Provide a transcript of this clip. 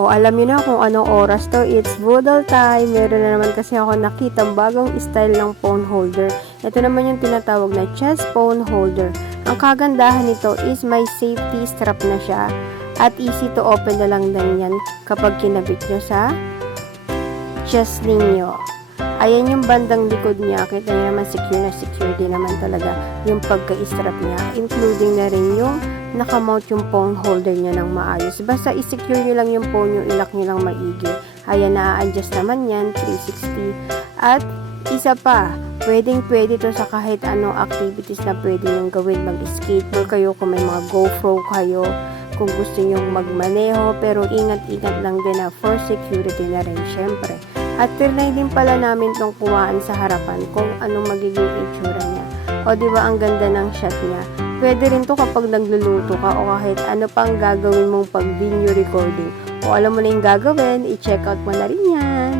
O, alam niyo na kung anong oras to. It's budol time. Meron na naman kasi ako nakitang bagong style ng phone holder. Ito naman yung tinatawag na chest phone holder. Ang kagandahan nito is may safety strap na siya. At easy to open na lang din yan kapag kinabit nyo sa chest ninyo. Ayan yung bandang likod niya. Kita niyo naman secure din naman talaga yung pagka-strap niya. Including na rin yung nakamount yung phone holder niya ng maayos. Basta i-secure nyo lang yung phone nyo, ilock nyo lang maigi. Ayan, na-adjust naman yan, 360. At isa pa, pwede to sa kahit anong activities na pwede nyo gawin. Mag-skateboard kayo, kung may mga GoPro kayo, kung gusto nyo magmaneho, pero ingat-ingat lang din na for security na rin, syempre. At trinay din pala namin tong kuhaan sa harapan kung anong magiging itsura niya. O diba ang ganda ng shot niya. Pwede rin to kapag nagluluto ka o kahit ano pang gagawin mong pag video recording. O alam mo na yung gagawin, i-check out mo na rin yan.